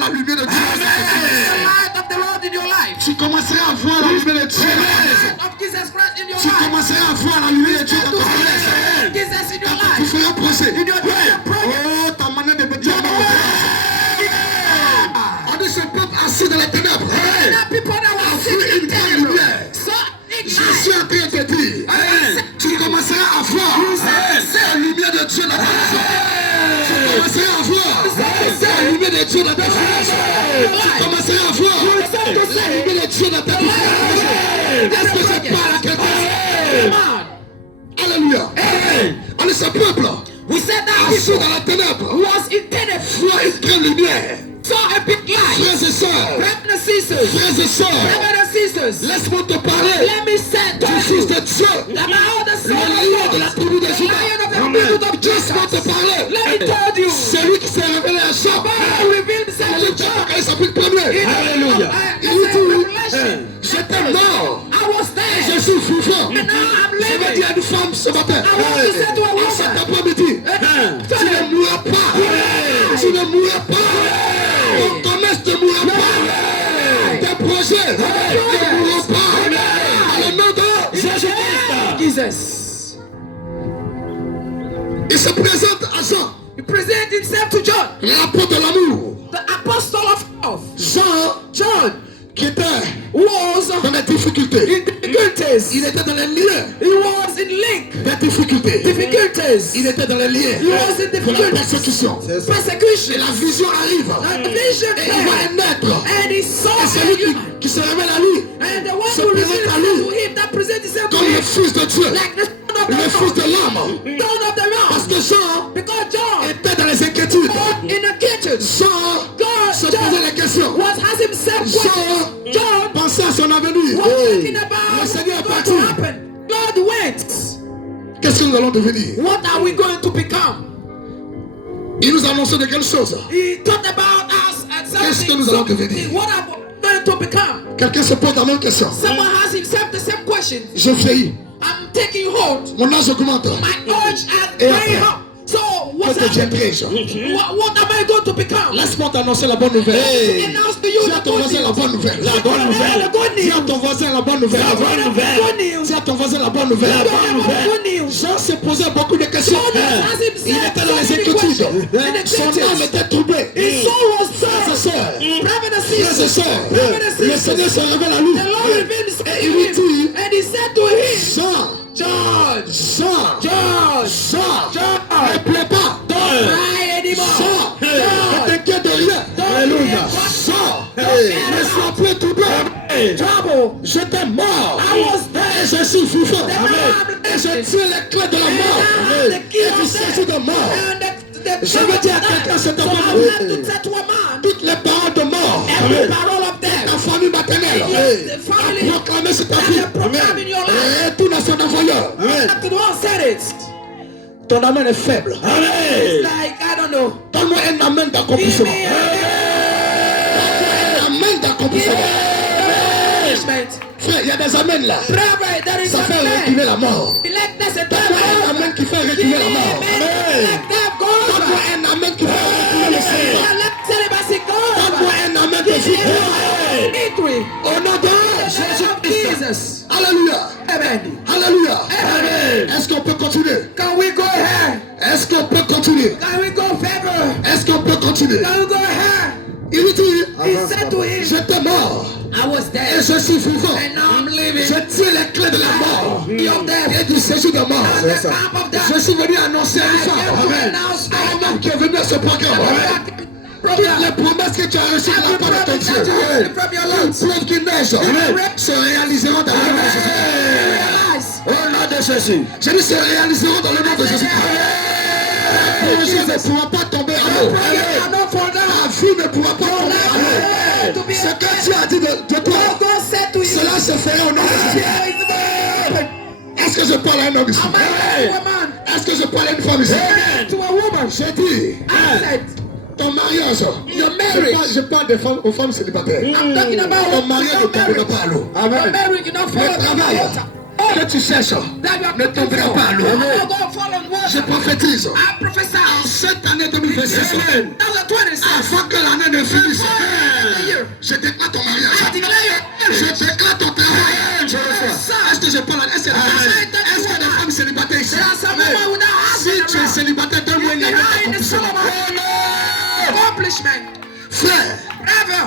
la lumière de Dieu. The light of the Lord in your life. Tu commenceras à voir la lumière de Dieu. The light of Jesus Christ in your Tu life. commenceras à voir la lumière de Dieu dans To ton see cœur. the light of Jesus in your Tu life. feras procès. In your prayer. Oh, ta manière de me dire. On dit ce peuple assis dans les ténèbres. People that were sitting in the so Je suis en train de te dire, tu commenceras à voir la lumière de Dieu dans ta maison. Tu commenceras à voir la lumière de Dieu dans ta famille. Tu commenceras à voir la lumière de Dieu dans ta vie. Est-ce que je parle à quelqu'un? Alléluia. On est ce peuple assis dans la ténèbre. was in tennis. Vois une grande lumière. Saw a big light. Frères et sœurs, Brothers and sisters. frères et sœurs, Brothers and sisters. laisse-moi te parler Let me say to du Fils you de Dieu, that my older son le lion de la tribu de the Juda. lion of the people of Laisse-moi te Jesus. parler. Let me tell you. C'est lui qui s'est révélé à Jean. God revealed himself to John. Il s'appelle premier. Hallelujah. Revelation. J'étais mort. I was Je there. suis vivant. And now I'm Je vais living. dire à une femme ce matin. I want to say to a En cet woman. après-midi, tu ne mourras pas. Tu ne mourras pas. Ton commerce ne mourra pas. Tes projets ne mourront pas. Dans le nom de Jesus. il se présente à Jean, He presented himself to John, l'apôtre de l'amour. the apostle of love. John, qui était Was dans les difficultés. in difficulties. Il était dans les liens He was in link. des difficultés. Difficulties. Il était dans les liens He was in de la difficulties. persécution. Et Persecution. la vision arrive. And the vision Et il came. va naître. And he saw Et c'est a lui human. qui se révèle à lui And the one se who présente revealed à himself lui to him, that presented himself to comme le him, Fils de Dieu, like the son of le the Fils de Lord, l'homme. son of the Parce Lord. que Jean Because John était dans les inquiétudes. was in the kitchen. Jean se posait les questions. Was has himself questioned. John Pensait à son avenir. was thinking Le about Seigneur est what's parti. going to happen. God went. Qu'est-ce que nous allons devenir? What are we going to become? Il nous a annoncé de quelles choses? He talked about us and Qu'est-ce que something. nous allons devenir? What are we going to become? Quelqu'un se pose la même question. Someone has himself the same question. Je vieillis. I'm taking hold. Mon âge augmente. My urge has Et going après? up. So Que what's happening? deviendrai-je? What am I going to become? Laisse-moi t'annoncer la bonne nouvelle. Announce to you Dis à the ton good voisin la news. bonne nouvelle. La bonne nouvelle. The good Dis à news. ton voisin la bonne nouvelle. The good news. Dis à ton voisin la bonne nouvelle. The good news. Jean s'est posé beaucoup de questions. Il était dans les inquiétudes. Son âme était troublée. His soul was Frères et sad. sœurs, Brothers and frères et sisters. sœurs, Brothers and le sisters. Seigneur se révèle à lui. The Lord revealed himself Et to il lui him. dit, And he said to him, Jean, John, ne plaît pas. cry anymore. Jean, ne t'inquiète de rien. Alléluia. Jean, ne sois plus troublé. Trouble. J'étais mort. I was Et dead. je suis vivant. Amen. Et je tire les clés de la mort. Et du séjour de mort. Je veux dire à quelqu'un cet So I après-midi, have to say to a man, toutes les paroles de mort, every parole of ta death, famille maternelle, the family, proclamée sur ta and vie. the program in your life. Et tout dans son envoyeur. After the one said it, Ton amen est faible. it's like, I don't know. Donne-moi un amen Give d'accomplissement. me Un amen d'accomplissement. encouragement. Frère, il y a des amens là. Brother, there is Ça fait a reculer man. la mort. Electness and Donne-moi un devil. amen qui fait Give reculer me la mort. let that go. Donne-moi un amen qui fait reculer le Seigneur. Let celibacy go. Donne-moi un amen de victoire. Victory. Au nom de Jésus-Christ. Jesus. Alléluia. Amen. Alléluia. Amen. Est-ce qu'on peut continuer? Can we go ahead? Est-ce qu'on peut continuer? Can we go further? Est-ce qu'on peut continuer? Can we go ahead? Il lui dit, He said to him, j'étais mort I was et dead, je suis vivant. and now I'm living. Je tire les clés de la mort et du séjour de mort. On the camp of death. Je suis venu annoncer à une I came to femme, announce un homme qui est venu à ce programme. Toutes les promesses que tu as reçues de la part de ton Dieu, from your une lungs. preuve qui neige, se réaliseront dans le nom de Jésus. Realize. Au nom de Jésus. Je dis se réaliseront dans le nom de Jésus. Ton projet ne pourra pas tomber à l'eau. Ta vie ne pourra pas tomber à l'eau. Ce que Dieu a dit de toi, God said to you, cela se fera au nom de Jésus. Est-ce que je parle à un homme ici? am I to a man? Est-ce que je parle à une femme ici? To a woman? J'ai dit, I said, ton mariage, your marriage. je parle des femmes, aux femmes célibataires. I'm talking about Ton mariage ne your tombera marriage. pas à l'eau. Your marriage, you don't follow Le travail. the water. que tu cherches ne tombera pas à l'eau. Je prophétise en cette année 2026, avant que l'année ne finisse, je déclare ton mariage, je déclare ton travail. Est-ce que je parle? Est-ce qu'il y a des femmes célibataires ici? Si tu es célibataire, donne-moi une année d'accomplissement. Accomplishment. Frère,